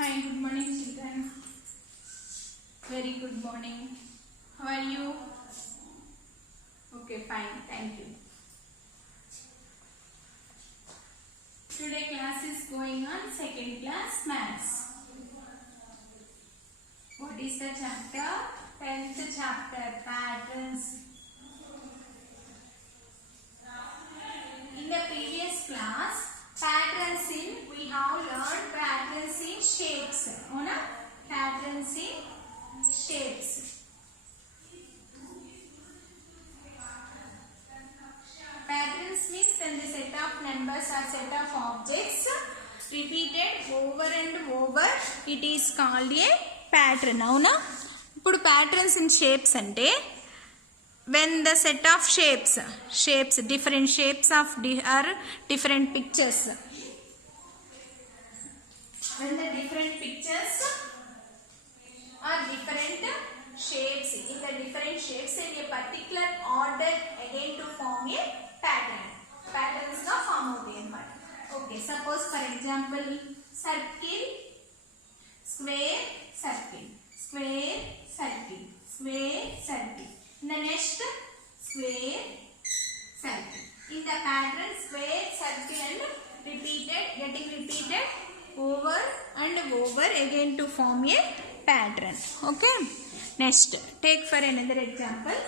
Hi, good morning children. Very good morning. How are you? Okay, fine. Thank you. Today class is going on second class maths. What is the chapter? 10th chapter, patterns. In the previous class, we have learned patterns in shapes. Patterns in shapes. Patterns means when the set of numbers or set of objects repeated over and over, it is called a pattern. Avuna? Ippudu patterns in shapes ante when the set of shapes, different shapes of or different pictures. When the different pictures or different shapes, in the different shapes in a particular order again to form a pattern. Patterns ga form avutayi anamata. Okay, suppose for example circle, square, circle, square, circle, square, circle. In the next square, circle. In the pattern square, circle and getting repeated over and over again to form a pattern. Okay. Next, take for another example.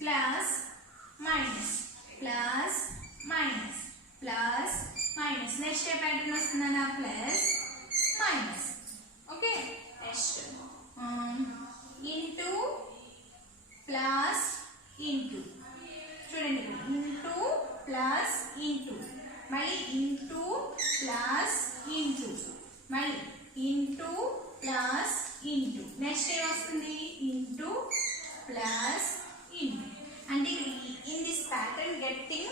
Plus, minus, plus, minus, plus, minus. Next pattern vastundana plus, minus. Okay. Next, into, plus, into. చూడండి into plus into మళ్ళీ into plus into మళ్ళీ into plus into next ఏం వస్తుంది into plus into అంటే in this pattern getting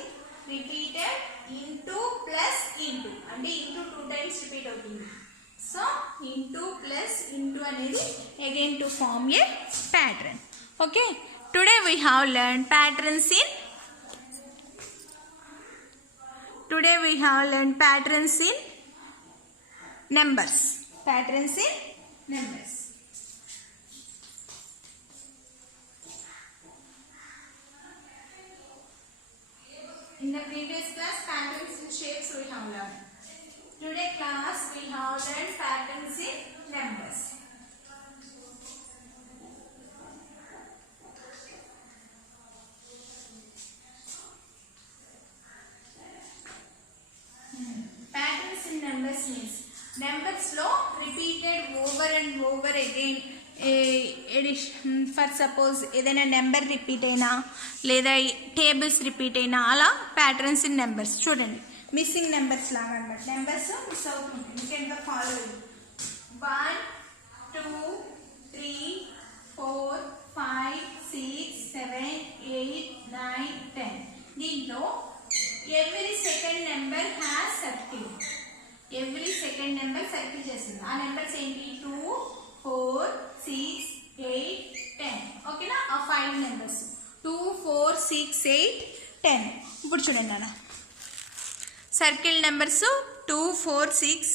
repeated into plus into అంటే into 2 times repeat అవుతుంది. So into plus into అనేది again to form a pattern. Okay, today we have learned patterns in numbers. Patterns in numbers. In the previous class, patterns in shapes we have learned. Today class we have learned patterns in numbers. Patterns in numbers means numbers lo repeated over and over again. For suppose ఏదైనా number repeat అయినా లేదా tables repeat అయినా అలా patterns in numbers. చూడండి missing numbers లాగా అనమాట. Numbers miss అవుతుంటాయి. You can follow 1 2 3 4 5 6 7 8 9 10. దీంట్లో every second number has circle. Every second number circle చేస్తుంది. ఆ నెంబర్స్ ఏంటి 2 4 6 8 10. ఓకేనా? ఆ 5 నెంబర్స్ 2 4 6 8 10. ఇప్పుడు చూడండి నాన్న, సర్కిల్ నెంబర్స్ 2 4 6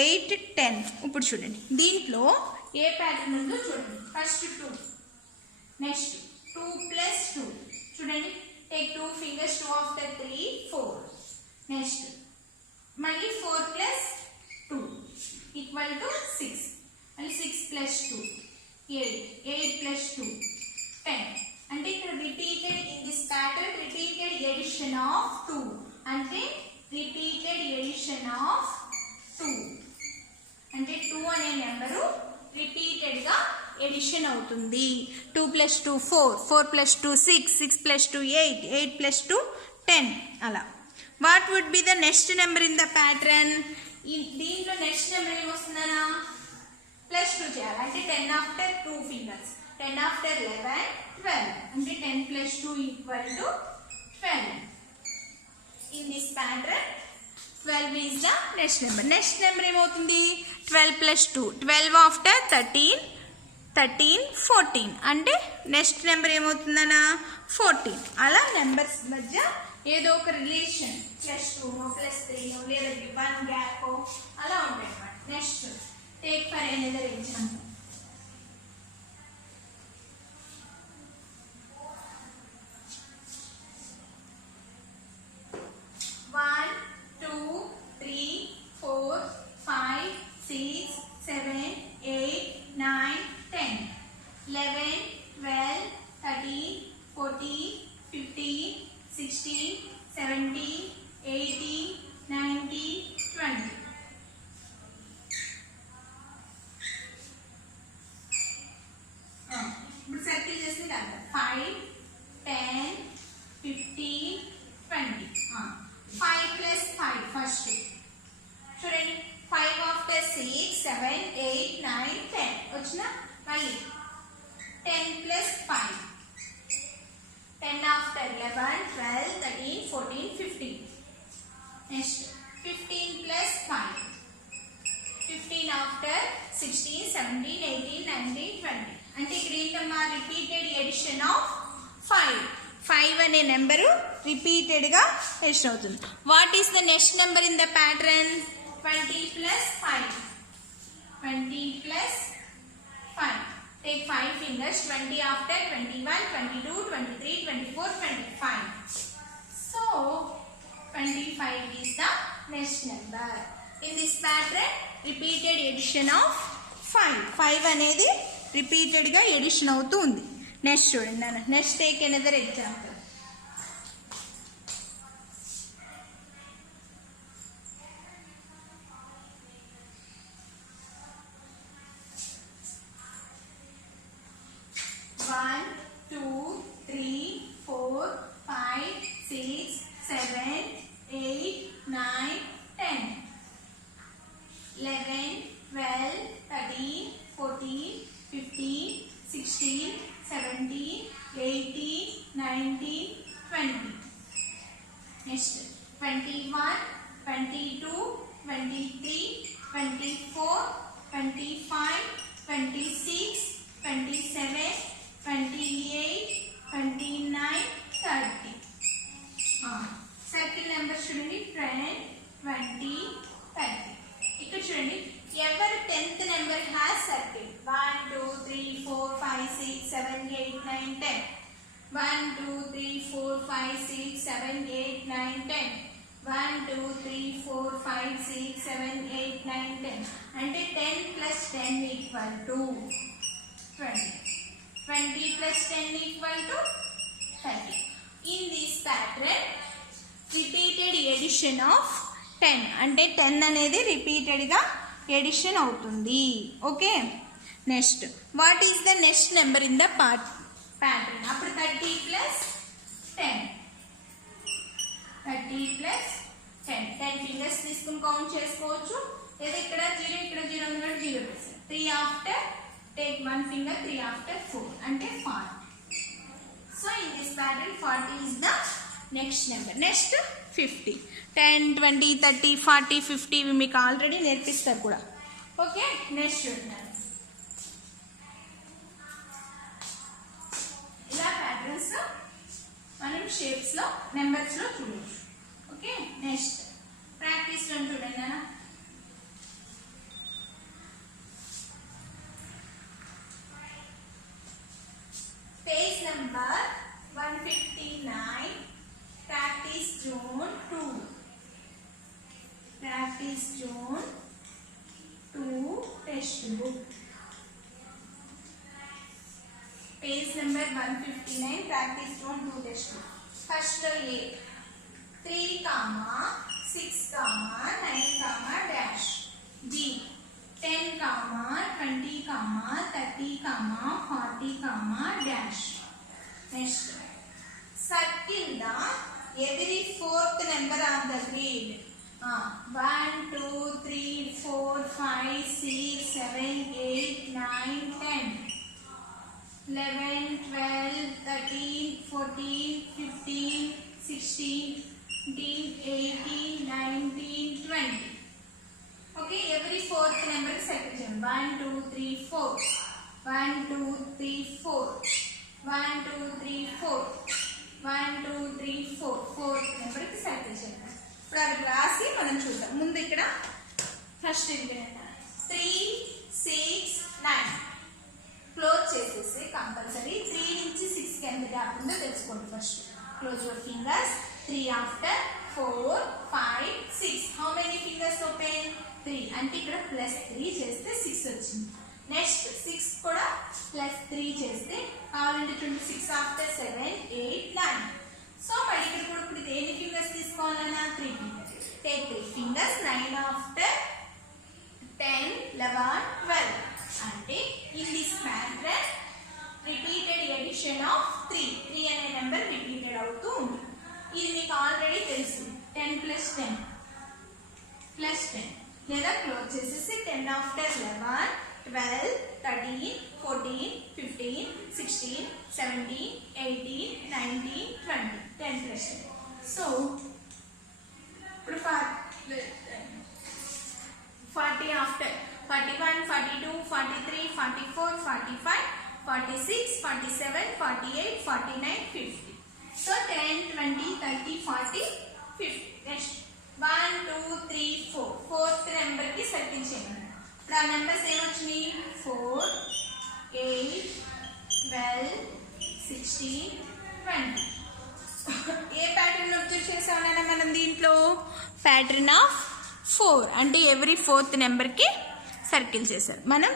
8 10. ఇప్పుడు చూడండి దీంట్లో ఏ ప్యాటర్న్ ఉందో చూడండి. First 2, next 2 plus 2. చూడండి, take 2 fingers, 2 after 3 4. Next మళ్ళీ 4 plus 2 equal to 6. మళ్ళీ 6 plus 2 8. 8 plus 2 10. అంటే ఇక్కడ repeated in this pattern repeated addition of 2. అంటే repeated addition of 2. అంటే 2 అనే నెంబరు రిపీటెడ్ గా ఎడిషన్ అవుతుంది. 2 plus 2 4, 4 plus 2 6, 6 plus 2 8, 8 plus 2 10 అలా. What would be the next number in the pattern? దీంట్లో నెక్స్ట్ నెంబర్ ఏమొస్తుందనా ప్లస్ 2 చేయాలి. అంటే 10 after 2 fingers, 10 after 11 12. అంటే 10 plus 2 equal to 12. In this pattern 12 is the next number. Next number ఏమవుతుంది 12 plus 2, 12 after 13 13, 14 అంటే next number ఏమవుతుందనా 14. అలా numbers మధ్య ఏదో ఒక రిలేషన్ +2 +3 లేదా 1 గ్యాప్ అలా ఉంటాయి అన్నమాట. Next take for another example. 1, 2, 3, 4, 5, 6, 7, 8, 9, 10, 11, 12, 13, 14, 15, 16, 17, 18, 19, 20. ఇప్పుడు సర్కిల్ చేసి కదా 5, 10, 15, 20. 5 plus 5 ఫస్ట్ చూడండి. 5 after 6, 7, 8, 9, 10 వచ్చిన మళ్ళీ 10 plus 5, 10 after 11, 12, 13, 14, 15. Next 15 plus 5, 15 after 16, 17, 18, 19, 20. అంటే ఇక్కడ ఏంటమ్మా రిపీటెడ్ ఎడిషన్ ఆఫ్ 5. 5 అనే నెంబరు రిపీటెడ్గా ఎడిషన్ అవుతుంది. What is the next number in the pattern? 20 plus 5. 20 plus 5. Take 5 fingers. 20 after 21, 22, 23, 24, 25. So 25 is the next number. In this pattern, repeated addition of 5. 5 అనేది రిపీటెడ్గా edition అవుతూ ఉంది. నెక్స్ట్ చూడండి నాన్న. Next take another example. 1, 2, 3, 4, 5, 6, 7, 8, 9, 10, 11, 12, 13, 14, 15, 16, 17, 18, 19, 20. Next 21, 22, 23, 24, 25, 26, 27, 28, 29, 30. Circle number చూడండి 10, 20, 30. ఇక్కడ చూడండి ఎవరి 10th నెంబర్ హ్యాస్ సర్కిల్. 1, 2, 3, 4, 5, 6, 7, 8, 9, 10. 1, 2, 3, 4, 5, 6, 7, 8, 9, 10. 1, 2, 3, 4, 5, 6, 7, 8, 9, 10. అంటే 10 plus 10 equal to 20. 20 plus 10 equal to 30. In this pattern, repeated addition of 10. అంటే 10 అనేది రిపీటెడ్గా ఎడిషన్ అవుతుంది. Okay. Next what is the next number in the pattern? అప్పుడు 30 ప్లస్ 10. 30 ప్లస్ 10. 10 ఫింగర్స్ తీసుకుని కౌంట్ చేసుకోవచ్చు. లేదా ఇక్కడ 0 ఇక్కడ 0 ఉంది 0 వేసారు. 3 ఆఫ్టర్ టేక్ 1 ఫింగర్ 3 ఆఫ్టర్ 4 అంటే 40. So in this pattern 40 is the next number. Next 50. 10, 20, 30, 40, 50 ఇవి మీకు ఆల్రెడీ నేర్పిస్తారు కూడా. ఓకే. నెక్స్ట్ చూడండి. ఇలా ప్యాటర్న్స్ మనం షేప్స్లో నెంబర్స్లో చూడవచ్చు. ఓకే. నెక్స్ట్ ప్రాక్టీస్లో చూడండి నాన్న. Page number 159. Practice zone 2. Practice zone 2 text book. Page number 159. Practice zone 2 text book. First A 3, 6, 9, dash. B 10, 20, 30, 40, dash. Next circle the every fourth number on the grid. 1, 2, 3, 4, 5, 6, 7, 8, 9, 10, 11, 12, 13, 14, 15, 16, 18, 19, 20. Okay, every fourth number circle. 1, 2, 3, 4. 1 2 3 4 1 2 3 4 1 2 3 4 4 నెంబర్కి circle చేయాలి. ఇప్పుడు అవి రాసి మనం చూద్దాం. ముందు ఇక్కడ first 3 6 9 close చేసేసి కంపల్సరీ 3 నుంచి 6 ఎంత గ్యాప్ ఉందో తెలుసుకోండి. First close your fingers. 3 after 4 5 6 how many fingers open 3 అంటే ఇక్కడ +3 చేస్తే 6 వచ్చింది. నెక్స్ట్ 6 కూడా +3 చేస్తే కావాలంటే 26 ఆఫ్టర్ 7 8 9. సో మళ్ళీ ఇక్కడ కూడా ఇప్పుడు ఎన్ని ఫింగర్స్ తీసుకోవాలన్నా 3 ఫింగర్స్. టేక్ 3 ఫింగర్స్ 9 ఆఫ్టర్ 10 11 12 అంటే in this pattern repeated addition of 3 అనే నెంబర్ రిపీటెడ్ అవుతూ ఉంది. ఇది మీకు ఆల్రెడీ తెలుసు. 10 + 10 + 10 లేదా క్లోజ్ చేసేసి 10 ఆఫ్టర్ 11 12 13 14 15 16 17 18 19 20 10 + 10. సో ఇప్పుడు 40 ఆఫ్టర్ 41 42 43 44 45 46 47 48 49 50. సో 10 20 30 40 50. నెక్స్ట్ 1 2 3 4 ఫోర్త్ నెంబర్కి సర్కిల్ చేయండి. ఇప్పుడు ఆ నెంబర్స్ ఏమొచ్చినాయి 4 8 12 16 20. ఏ ప్యాటర్న్ అబ్జర్వ్ చేసామన్నా మనం దీంట్లో ప్యాటర్న్ ఆఫ్ 4 అంటే ఎవ్రీ ఫోర్త్ నెంబర్కి సర్కిల్ చేశారు. మనం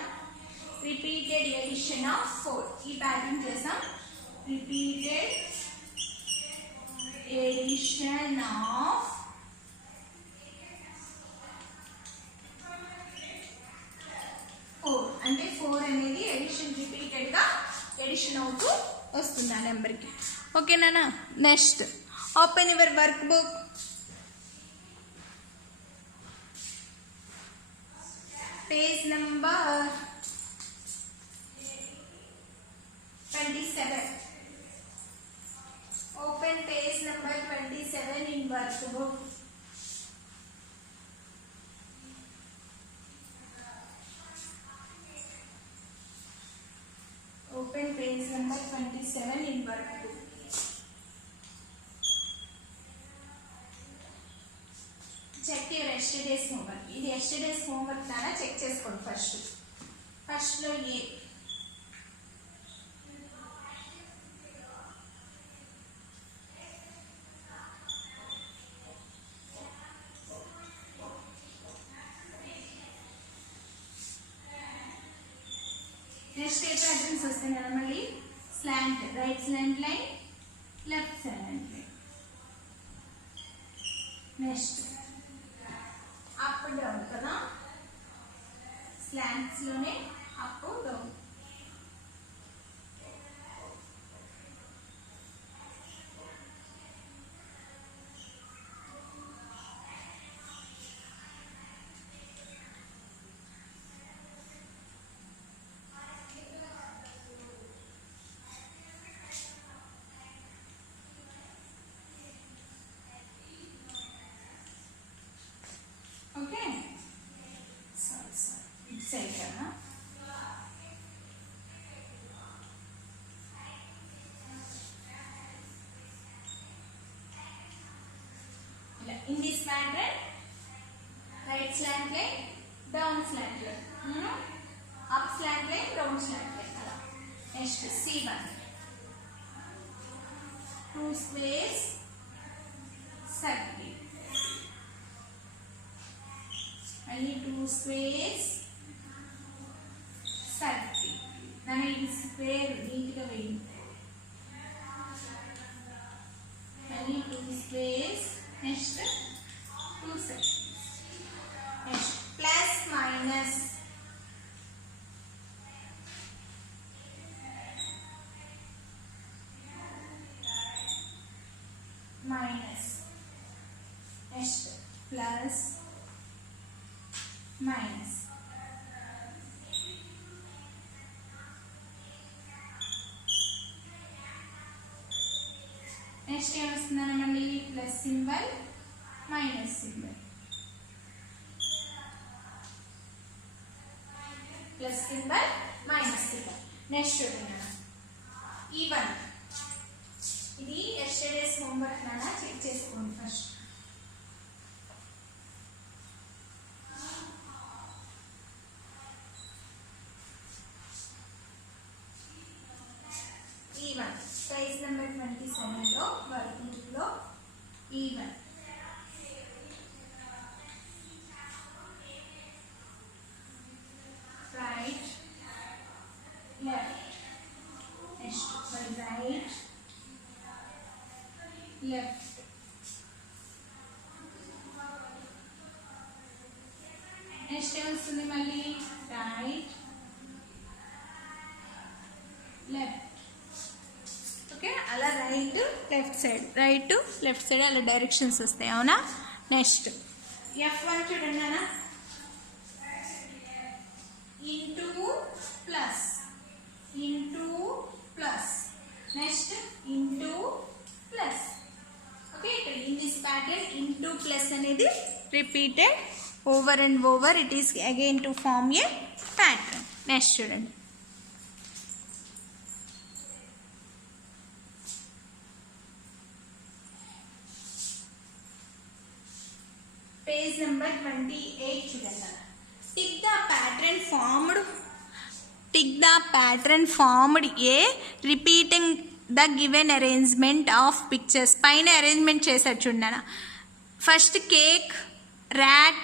రిపీటెడ్ ఎడిషన్ ఆఫ్ 4 ఈ ప్యాటర్న్ చేసాం. రిపీటెడ్ ఎడిషన్ ఆఫ్ 4 అంటే 4 అనేది ఎడిషన్ రిపీటెడ్గా ఎడిషన్ అవుతూ వస్తుంది ఆ నెంబర్కి. ఓకేనా? Next open your work book. Page number 27. Open page number 27 in workbook. Open page number 27 in workbook. Check your yesterday's homework. ఇది yesterday's homework నానా చెక్ చేసుకోండి. ఫస్ట్లో నెక్స్ట్ ఏ ప్యాటర్న్స్ వస్తాయి కదా మళ్ళీ slant, right slant line, left slant line. Next up down కదా, స్లాంట్స్ లోనే up down. Okay, ఇటు సైడ్ కదా. In this pattern right slant line, down slant line, up slant line, down slant line అలా. Next C1 2 squares circle, మళ్ళీ 2 squares circle. నన్ను ఇది square నీట్గా వేయండి. మళ్ళీ 2 squares, next 2 circles. Next plus minus, minus, next plus minus. Next ఏమొస్తుందన్న మళ్ళీ plus symbol, minus symbol. Plus symbol minus symbol. Next చూడండి ఈవెన్. ఇది ఎస్టర్డేస్ హోంవర్క్ నాన్న, చెక్ చేసుకోండి ఫస్ట్. ఈవెన్ పేజ్ నెంబర్ 27లో వర్క్ బుక్లో even. Right left. Next by right left. Next ఏమొస్తుంది మళ్ళీ రైట్ లెఫ్ట్. ఓకే, అలా right left side, right left side అలా డైరెక్షన్స్ వస్తాయి. అవునా? నెక్స్ట్ F1 చూడండి అన్న, into plus next into plus. Okay, ఇక్కడ in this pattern into plus అనేది repeated over and over. It is again to form a pattern. Next చూడండి page number 28 చూడండి. Tick the pattern formed a repeating the given arrangement of pictures. పైన arrangement చేశాడు చూడండి. First cake, rat,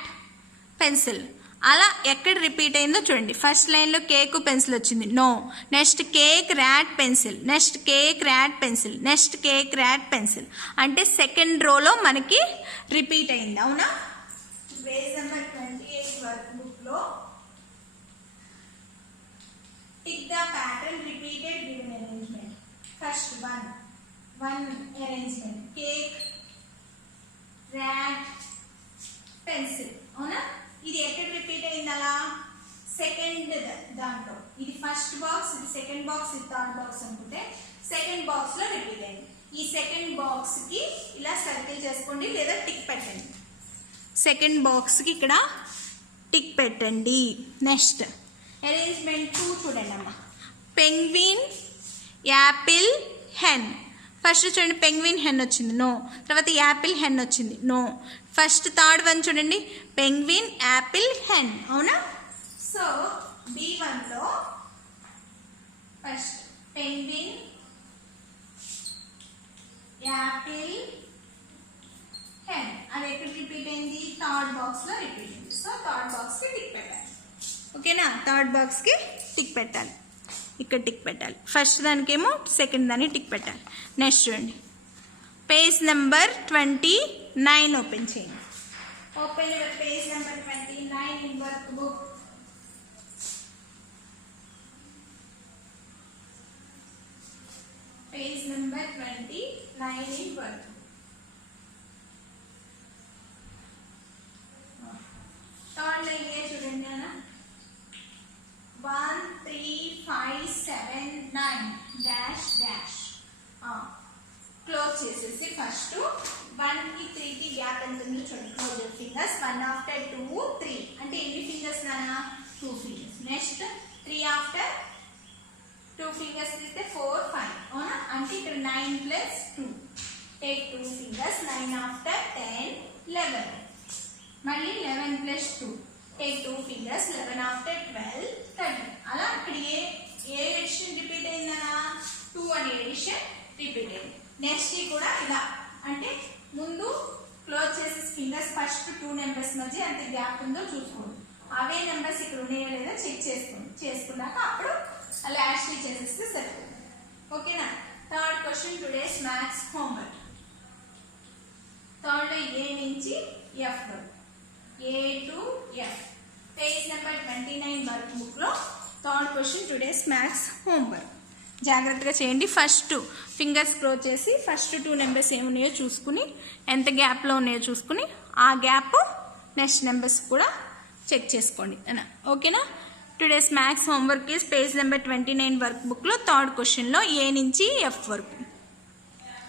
pencil. అలా ఎక్కడ repeat అయిందో చూడండి. First లైన్లో కేక్ పెన్సిల్ వచ్చింది, no. Next cake rat pencil, next cake rat pencil, next cake rat pencil. అంటే సెకండ్ రోలో మనకి రిపీట్ అయింది. అవునా? పేజ్ నెంబర్ 28 వర్క్ బుక్లో tick the pattern repeated given arrangement. First one arrangement cake rat pencil. అవునా? ఇది ఎక్కడ రిపీట్ అయింది అలా? సెకండ్ దాంట్లో. ఇది ఫస్ట్ బాక్స్, ఇది సెకండ్ బాక్స్, ఇది థర్డ్ బాక్స్ అనుకుంటే సెకండ్ బాక్స్ లో రిపీట్ అయింది. ఈ సెకండ్ బాక్స్ కి ఇలా సర్కిల్ చేసుకోండి లేదా టిక్ పెట్టండి. సెకండ్ బాక్స్ కి ఇక్కడ టిక్ పెట్టండి. నెక్స్ట్ అరేంజ్మెంట్ 2 చూడండి అమ్మా. Penguin, apple, hen. ఫస్ట్ చూడండి పెంగ్విన్ హెన్ వచ్చింది, నో. తర్వాత యాపిల్ హెన్ వచ్చింది, నో. ఫస్ట్ థర్డ్ వన్ చూడండి పెంగ్విన్ యాపిల్ హెన్. అవునా? సో B1లో ఫస్ట్ పెంగ్విన్ యాపిల్ హెన్. అది ఎక్కడ రిపీట్ అయింది? థర్డ్ బాక్స్ లో రిపీట్ అయింది. సో థర్డ్ బాక్స్ కి టిక్ పెట్టాలి. ఓకేనా? థర్డ్ బాక్స్ కి టిక్ పెట్టాలి, ఇక్కడ టిక్ పెట్టాలి. ఫస్ట్ దానికేమో సెకండ్ దానికి టిక్ పెట్టాలి. నెక్స్ట్ చూడండి పేజ్ నెంబర్ 29 ఓపెన్ చేయండి. Open your page number 29 in work book. Page number 29 in work book. Third line చూడండి అన్న. 1 3 5 7 9 డాష్ డాష్. క్లోజ్ చేసేసి ఫస్ట్ 1 కి 3 కి గ్యాప్ ఎంత ఉందో చూడండి. Close your fingers. 1 ఆఫ్టర్ 2 3 అంటే ఎన్ని ఫింగర్స్ నానా? 2 ఫింగర్స్. నెక్స్ట్ 3 ఆఫ్టర్ 2 ఫింగర్స్ తీస్తే 4 5. అవునా? అంటే ఇక్కడ 9 ప్లస్ 2. Take 2 fingers. 9 ఆఫ్టర్ 10 11. మళ్ళీ 11 ప్లస్ 2. Take 2 fingers. 11 ఆఫ్టర్ 12 13. అలా ఇక్కడ ఏ ఎడిషన్ రిపీట్ అయిందనా? 2 అనే ఎడిషన్ రిపీట్ అయింది. నెక్స్ట్ కూడా ఇలా అంటే ముందు క్లోజ్ చేసే ఫింగర్స్ ఫస్ట్ 2 నెంబర్స్ మధ్య ఎంత గ్యాప్ ఉందో చూసుకోండి. అవే నెంబర్స్ ఇక్కడ ఉన్నాయో లేదో చెక్ చేసుకోండి. చేసుకున్నాక అప్పుడు అలా యాక్చువల్లీ చేసేస్తే సరిపోతుంది. ఓకేనా? Third question today's maths homework. Third A నుంచి ఎఫ్ వరకు, A to F. Page number 29 workbook లో third question today's maths homework. జాగ్రత్తగా చేయండి. ఫస్ట్ ఫింగర్స్ క్లోజ్ చేసి ఫస్ట్ 2 నెంబర్స్ ఏమున్నాయో చూసుకుని ఎంత గ్యాప్లో ఉన్నాయో చూసుకుని ఆ గ్యాప్ నెక్స్ట్ నెంబర్స్ కూడా చెక్ చేసుకోండి. ఓకేనా? Today's maths homework is page number 29 work బుక్లో థర్డ్ క్వశ్చన్లో ఏ నుంచి ఎఫ్ వరకు.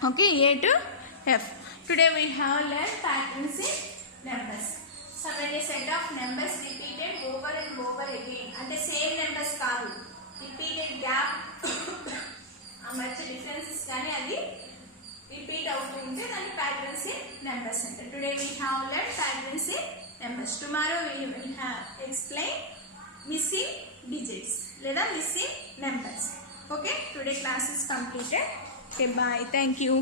Okay, A to F. Today we have learn patterns in numbers. Some అనే set of numbers repeated over and over again. అంటే same numbers కాదు, repeated gap ఆ మధ్య differences కానీ అది రిపీట్ అవుతూ ఉంటే దాన్ని ప్యాటర్న్స్ ఇన్ నెంబర్స్ అంటారు. Today we have learn patterns in numbers. Tomorrow we will have explain missing digits లేదా missing numbers. Okay, today class is completed. Okay, bye, thank you.